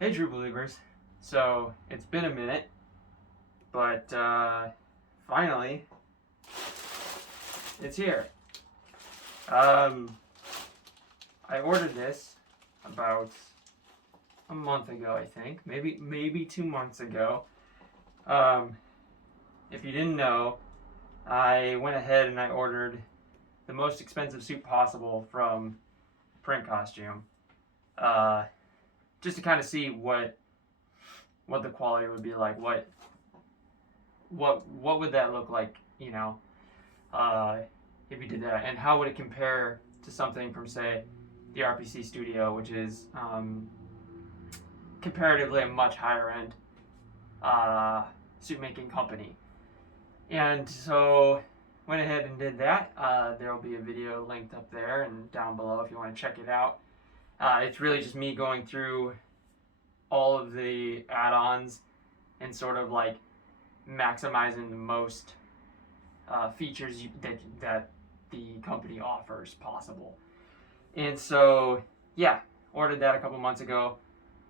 Hey True Believers. So it's been a minute, but finally it's here. I ordered this about a month ago, I think, maybe 2 months ago. If you didn't know, I went ahead and I ordered the most expensive suit possible from Printcostume, just to kind of see what the quality would be like, what would that look like, if you did that, and how would it compare to something from, say, the RPC Studio, which is comparatively a much higher end suit making company. And so went ahead and did that. There will be a video linked up there and down below if you want to check it out. It's really just me going through all of the add-ons and sort of like maximizing the most features that the company offers possible. And so, yeah, ordered that a couple months ago.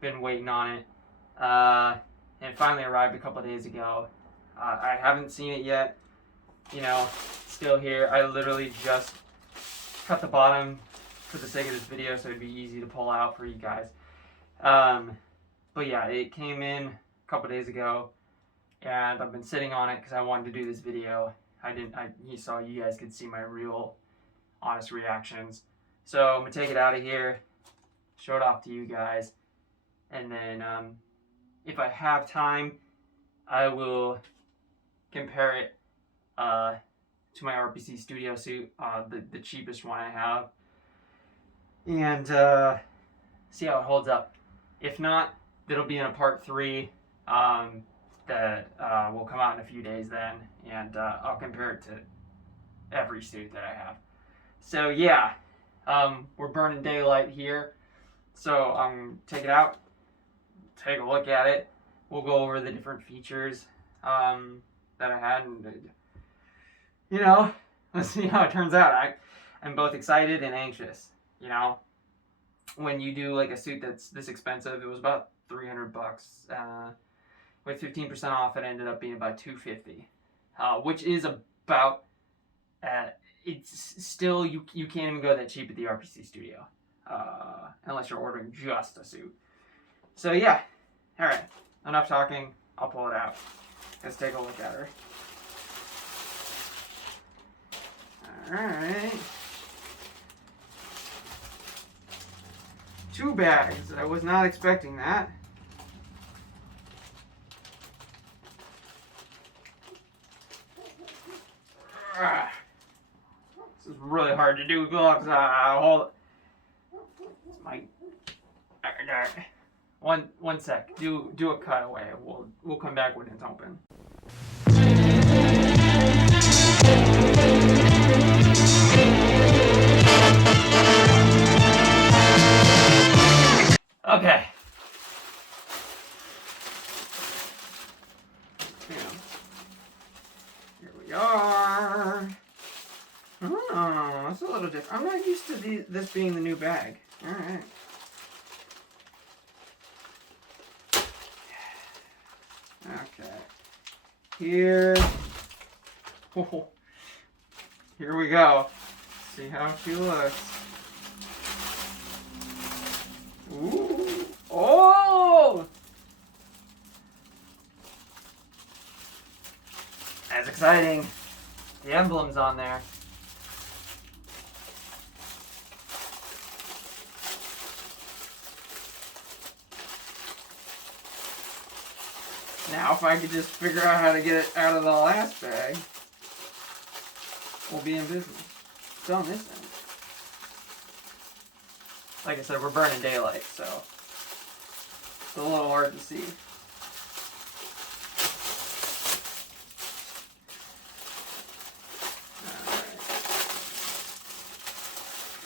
Been waiting on it. And it finally arrived a couple days ago. I haven't seen it yet. Still here. I literally just cut the bottom for the sake of this video so it'd be easy to pull out for you guys. But yeah, it came in a couple days ago, and I've been sitting on it because I wanted to do this video. So you guys could see my real, honest reactions. So I'm gonna take it out of here, show it off to you guys, and then if I have time, I will compare it to my RPC Studio suit, the cheapest one I have, and see how it holds up. If not, it'll be in a part 3 that will come out in a few days then, and I'll compare it to every suit that I have. So yeah, we're burning daylight here. So take it out, take a look at it. We'll go over the different features that I had, and let's see how it turns out. I'm both excited and anxious. When you do like a suit that's this expensive, it was about $300. With 15% off, it ended up being about $250, which is about. It's still you can't even go that cheap at the RPC Studio, unless you're ordering just a suit. So yeah, all right. Enough talking. I'll pull it out. Let's take a look at her. All right. 2 bags. I was not expecting that. This is really hard to do with gloves. Hold it. One sec. Do a cutaway. We'll come back when it's open. Okay. Here we are. Oh, that's a little different. I'm not used to this being the new bag. All right. Okay. Here we go. See how she looks. Ooh. Oh! That's exciting. The emblem's on there. Now, if I could just figure out how to get it out of the last bag, we'll be in business. It's on this end. Like I said, we're burning daylight, so it's a little hard to see.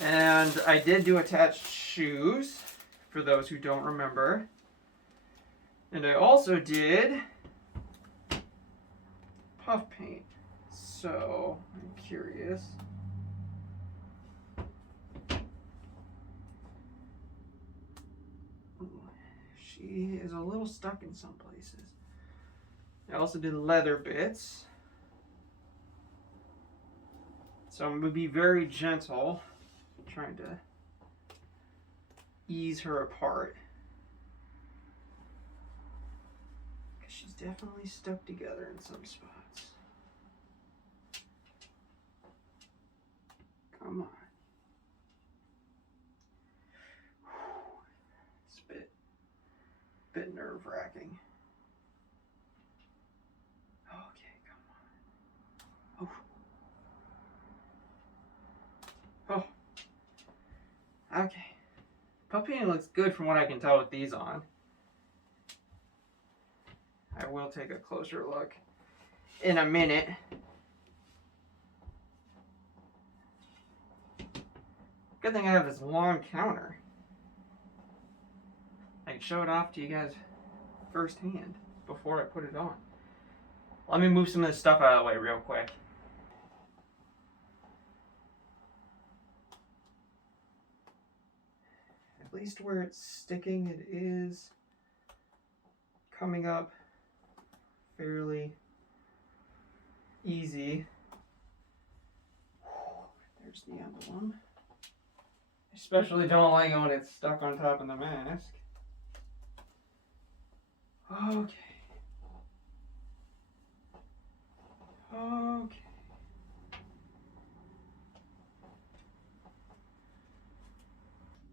And I did do attached shoes, for those who don't remember. And I also did puff paint. So, I'm curious. she is a little stuck in some places. I also did leather bits. So I'm going to be very gentle, trying to ease her apart. Because she's definitely stuck together in some spots. Come on. It's a bit nerve-wracking. Okay, come on. Oh. Okay. Puff painting looks good from what I can tell with these on. I will take a closer look in a minute. Good thing I have this long counter. I can show it off to you guys firsthand before I put it on. Let me move some of this stuff out of the way real quick. At least where it's sticking, it is coming up fairly easy. There's the emblem. Especially don't like it when it's stuck on top of the mask. Okay. Okay.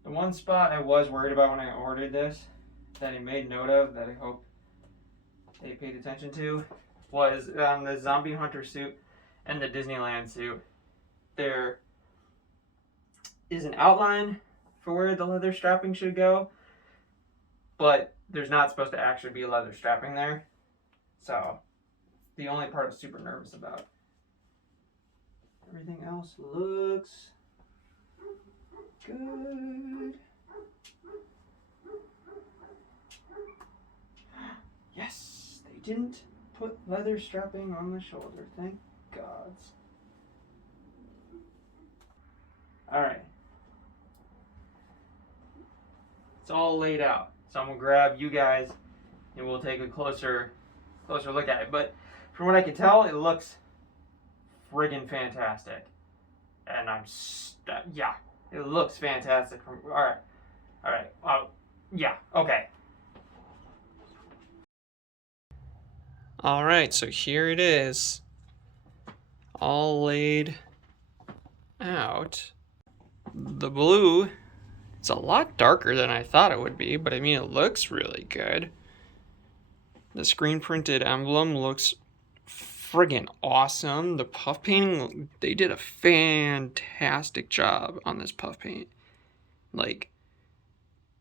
The one spot I was worried about when I ordered this, that he made note of, that I hope they paid attention to, was the Zombie Hunter suit and the Disneyland suit. There is an outline for where the leather strapping should go, but there's not supposed to actually be leather strapping there. So, the only part I'm super nervous about. Everything else looks good. Yes, they didn't put leather strapping on the shoulder. Thank gods. Alright. It's all laid out. So I'm going to grab you guys and we'll take a closer look at it. But from what I can tell, it looks friggin' fantastic. And yeah, it looks fantastic. Alright. Yeah, okay. Alright, so here it is. All laid out. The blue, it's a lot darker than I thought it would be, but I mean, it looks really good. The screen printed emblem looks friggin' awesome. The puff painting, they did a fantastic job on this puff paint. Like,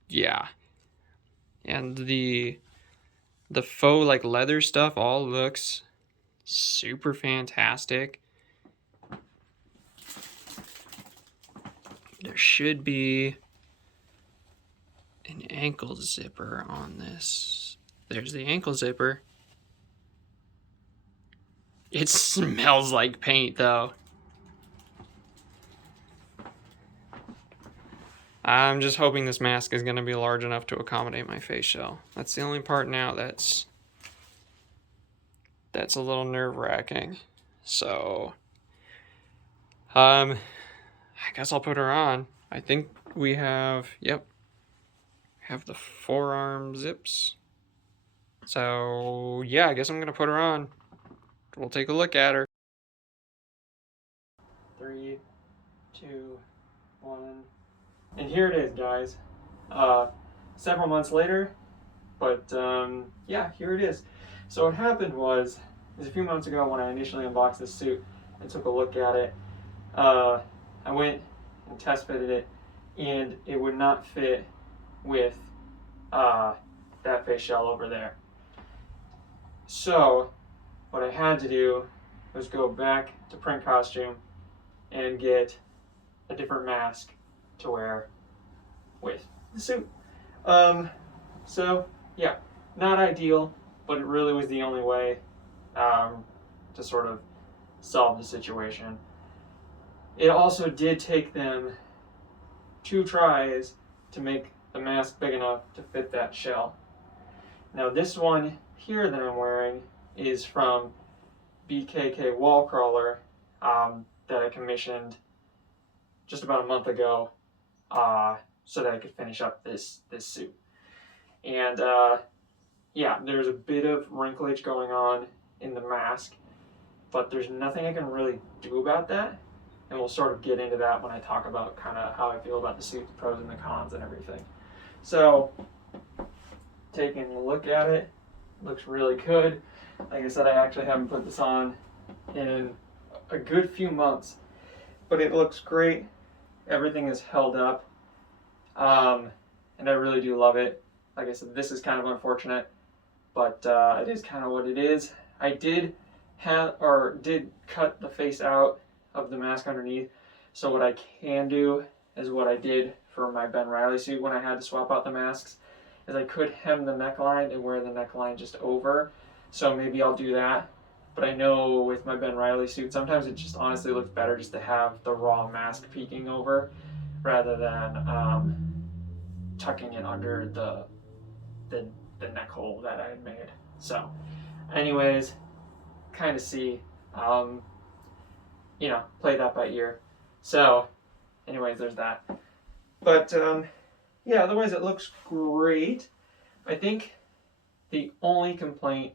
yeah. And the faux like leather stuff all looks super fantastic. There should be an ankle zipper on this. There's the ankle zipper. It smells like paint though. I'm just hoping this mask is going to be large enough to accommodate my face shell. That's the only part now that's a little nerve-wracking. So, I guess I'll put her on. I think we have, yep, have the forearm zips. So, yeah, I guess I'm going to put her on. We'll take a look at her. 3, 2, 1. And here it is, guys. Several months later, but yeah, here it is. So what happened was a few months ago when I initially unboxed this suit and took a look at it, I went and test fitted it, and it would not fit with that face shell over there. So what I had to do was go back to Printcostume and get a different mask to wear with the suit. So yeah, not ideal, but it really was the only way to sort of solve the situation. It also did take them 2 tries to make the mask big enough to fit that shell. Now this one here that I'm wearing is from BKK Wall Crawler that I commissioned just about a month ago so that I could finish up this suit. And yeah, there's a bit of wrinklage going on in the mask, but there's nothing I can really do about that. And we'll sort of get into that when I talk about kind of how I feel about the suit, the pros and the cons and everything. So, taking a look at it, looks really good. Like I said, I actually haven't put this on in a good few months, but it looks great. Everything is held up, and I really do love it. Like I said, this is kind of unfortunate, but it is kind of what it is. I did cut the face out of the mask underneath, so what I can do is what I did for my Ben Reilly suit when I had to swap out the masks, is I could hem the neckline and wear the neckline just over. So maybe I'll do that. But I know with my Ben Reilly suit, sometimes it just honestly looks better just to have the raw mask peeking over rather than tucking it under the neck hole that I had made. So anyways, kind of see, you know, play that by ear. So anyways, there's that. But yeah, otherwise it looks great. I think the only complaint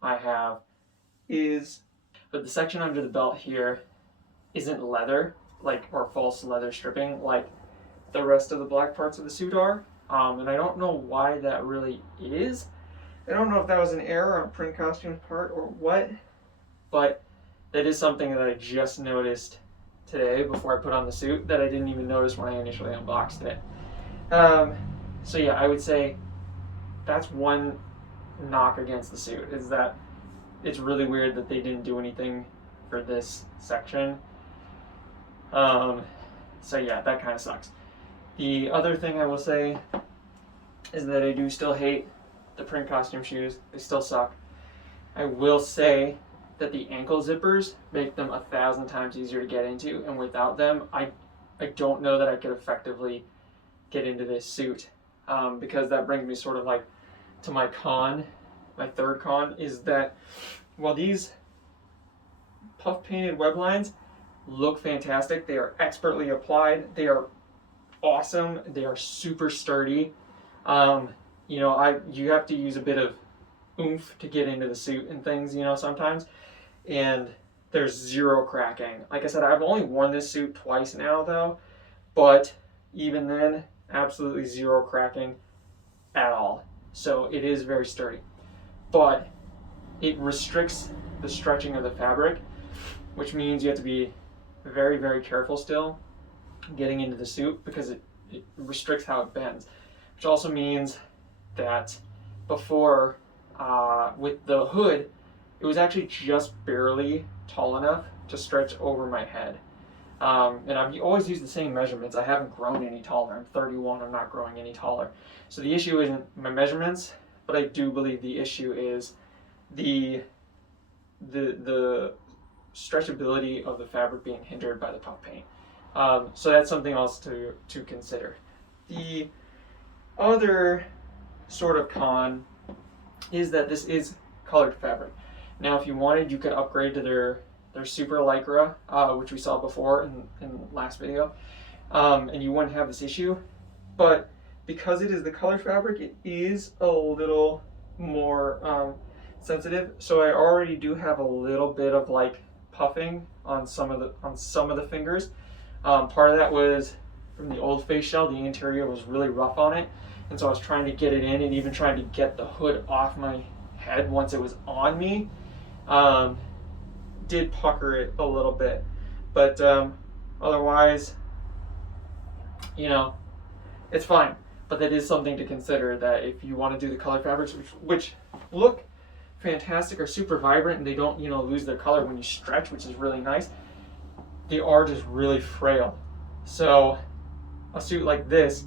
I have is that the section under the belt here isn't leather, like, or false leather stripping like the rest of the black parts of the suit are. And I don't know why that really is. I don't know if that was an error on Printcostume's part or what, but that is something that I just noticed today before I put on the suit that I didn't even notice when I initially unboxed it. So yeah, I would say that's one knock against the suit, is that it's really weird that they didn't do anything for this section. So yeah, that kind of sucks. The other thing I will say is that I do still hate the Printcostume shoes. They still suck. I will say that the ankle zippers make them 1,000 times easier to get into, and without them, I don't know that I could effectively get into this suit, because that brings me sort of like to my con. My third con is that while these puff painted web lines look fantastic, they are expertly applied, they are awesome, they are super sturdy. You know, you have to use a bit of oomph to get into the suit and things, you know, sometimes, and there's zero cracking. Like I said, I've only worn this suit twice now though, but even then, absolutely zero cracking at all. So it is very sturdy, but it restricts the stretching of the fabric, which means you have to be very, very careful still getting into the suit because it restricts how it bends, which also means that before with the hood, it was actually just barely tall enough to stretch over my head. And I've always used the same measurements. I haven't grown any taller. I'm 31, I'm not growing any taller. So the issue isn't my measurements, but I do believe the issue is the stretchability of the fabric being hindered by the puff paint. So that's something else to consider. The other sort of con is that this is colored fabric. Now, if you wanted, you could upgrade to their super lycra, which we saw before in the last video, and you wouldn't have this issue. But because it is the colored fabric, it is a little more sensitive. So I already do have a little bit of like puffing on some of the fingers. Part of that was from the old face shell. The interior was really rough on it, and so I was trying to get it in, and even trying to get the hood off my head once it was on me. Did pucker it a little bit, but otherwise, you know, it's fine. But that is something to consider, that if you want to do the color fabrics, which look fantastic, are super vibrant, and they don't, you know, lose their color when you stretch, which is really nice, they are just really frail. So a suit like this,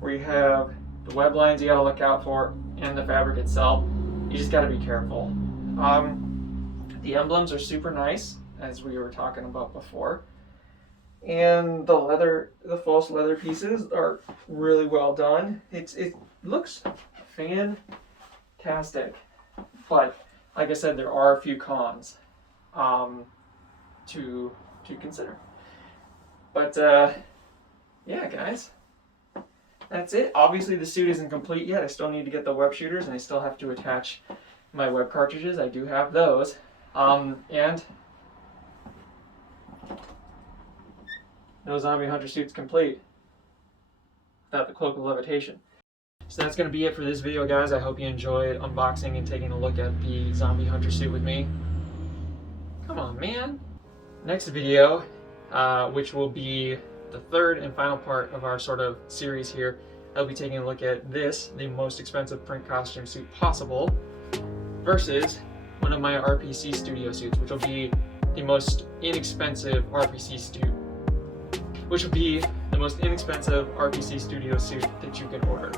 where you have the web lines you got to look out for and the fabric itself, you just got to be careful. The emblems are super nice, as we were talking about before, and the false leather pieces are really well done. It looks fantastic. fantastic. But like I said, there are a few cons to consider. But yeah, guys, that's it. Obviously, the suit isn't complete yet. I still need to get the web shooters, and I still have to attach my web cartridges. I do have those. And no zombie hunter suit's complete without the cloak of levitation. So that's going to be it for this video, guys. I hope you enjoyed unboxing and taking a look at the zombie hunter suit with me. Come on, man. Next video, which will be the third and final part of our sort of series here, I'll be taking a look at this, the most expensive print costume suit possible, versus one of my RPC studio suits, which will be the most inexpensive RPC suit, studio suit that you can order.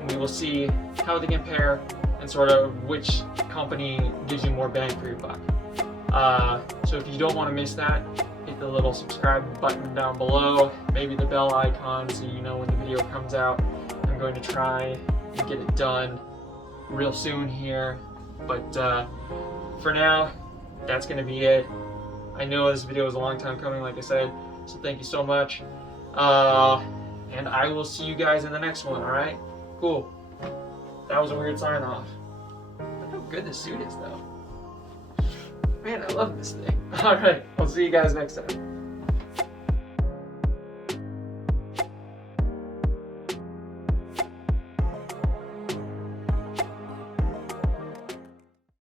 And we will see how they compare and sort of which company gives you more bang for your buck. So if you don't want to miss that, hit the little subscribe button down below, maybe the bell icon so you know when the video comes out. I'm going to try and get it done real soon here, but for now, that's going to be it. I know this video was a long time coming, like I said, so thank you so much. And I will see you guys in the next one, alright? Cool. That was a weird sign off. Look how good this suit is, though. Man, I love this thing. Alright, I'll see you guys next time.